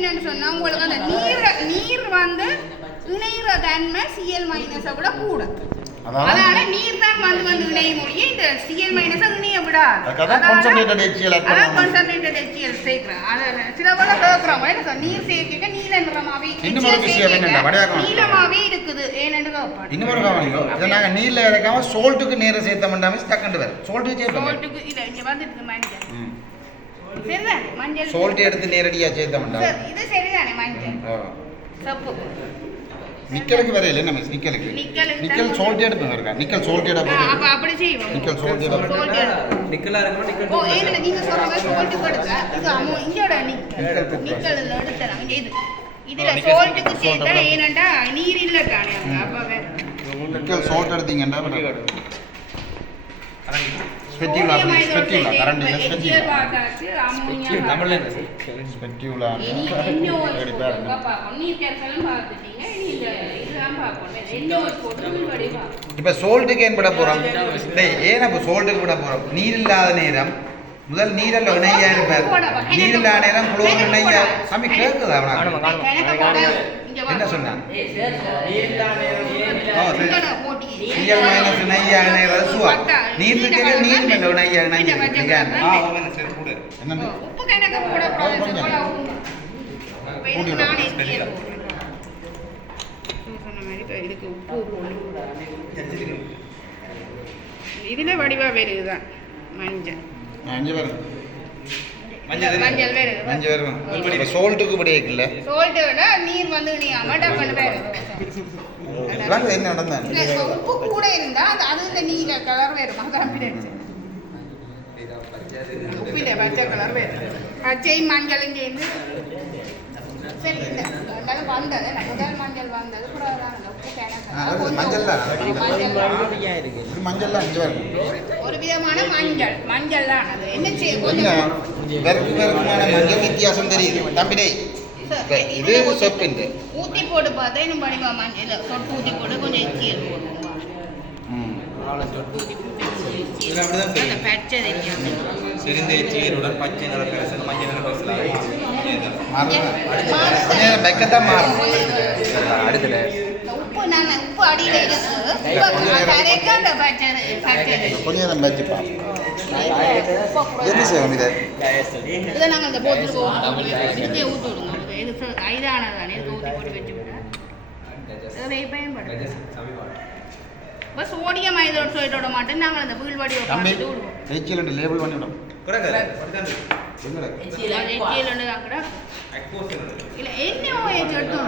என்னன்னு சொன்னா உங்களுக்கு அந்த நீர் வந்து இணைகிற தன்மை Cl மைனஸை விட கூட. அதனால நீர் தான் வந்து இணைய முடியும். இந்த Cl மைனஸை இணைய விடாது. அதான் கான்சன்ட்ரேட்டட் HCl சேர்க்கிறேன். அத சில பேர் கேட்கறாங்க என்ன நீர் சேர்க்க நீல நிறமாவே நீலமாவே இருக்குது ஏன்னு கேட்பாங்க. இன்னொரு கவனியோ இத நாங்க நீல இறக்காம சால்ட்டுக்கு நேரா சேர்த்தோம்னாமே ஸ்டக்கண்ட் வரும். சால்ட்டுக்கு இத இங்க வந்துருக்கு மஞ்சள். சரிதானே மஞ்சள் சால்ட் எடுத்து நேரடியா சேர்த்தோம்னா இது சரிதானே மஞ்சள். சப்பு நிக்கலுக்கு வேற இல்ல நம்ம நிக்கல் சால்ட் எடுப்போம் இருக்கா நிக்கல் சால்ட் எடுப்போம் அப்ப அப்படி செய்வோம் நிக்கல் சால்ட் எடுப்போம் நிக்கலா இருக்கணும் நிக்கல் ஓ ஏன்னா நீங்க சொல்றத சால்ட் எடுத்தா இது இங்கோட நிக்கல் எடுத்தறாங்க இது இதுல சால்ட்டுக்கு சேர்த்தா ஏனண்டா நீர் இல்ல தானே அப்ப நிக்கல் சால்ட் எடுத்தீங்கன்னா ஸ்பெட்டியூலா கரண்ட் இல்ல ஸ்பெட்டியூலா தமிழ்ல என்ன ஸ்பெட்டியூலா இப்ப சோல்ட்டுக்கு ஏன் விட போறோம் ஏன் அப்ப சோல்ட்டுக்கு விட போறோம் நீர் இல்லாத நேரம் முதல் நீரல்ல இணையா இருப்பார் நீர் இல்லாத நேரம் குளோர் இணையா சாமி கேக்குதா என்ன சொன்னான் Cl மைனஸ் இணையா இணைறது சுவா நீர் இருக்க நீர் மேல இணையா இணைங்க என்ன உப்பு கணக்கு போட போறோம் கூடி விட இதுக்கு உப்பு இதுல வடிவா வருதுதான் மஞ்சள் மஞ்சள் வருது மஞ்சள் வருது சால்ட்டுக்கு படியல சால்ட் விட நீர் வந்து நீ அமடா பண்ண என்ன நடந்தா உப்பு கூட இருந்தா அது இந்த நீல கலர் வரும் அதான் பிரச்சனை உப்பில பச்சை கலர் வரும் பச்சை மஞ்சளும் சேர்ந்து சரி இந்த வந்தது முதல் மஞ்சள் வந்தது ஒரு விதமான மஞ்சள் தான் அது என்ன செய்ய மஞ்சள் வித்தியாசம் தெரியுது தம்பிடே இது சொப்பிண்டு ஊத்தி போட்டு பார்த்தா இன்னும் படிவா மஞ்சள் சொட்டு ஊத்தி போட்டு கொஞ்சம் எச்சியல் போடுவோம் பச்சை தெரியும் பச்சை நிற கலசல் மஞ்சள் நிற கலசல் உப்பு நான் உப்பு அடியில இருக்கு கொஞ்சம் வச்சுப்பா எப்படி செய்வோம் இதை இதை நாங்கள் இந்த போத்தில் இதுக்கே ஊற்றி விடுங்க இது ஐதானதானே இதுக்கு ஊற்றி போட்டு வச்சு விட பயன்படுது இப்போ சோடியம் ஹைட்ரோக்சைடோட மட்டும் நாங்கள் அந்த வீழ்வடியை பார்த்துட்டு விடுவோம் லேபிள் பண்ணி விடும் இல்லை என்ன எடுத்து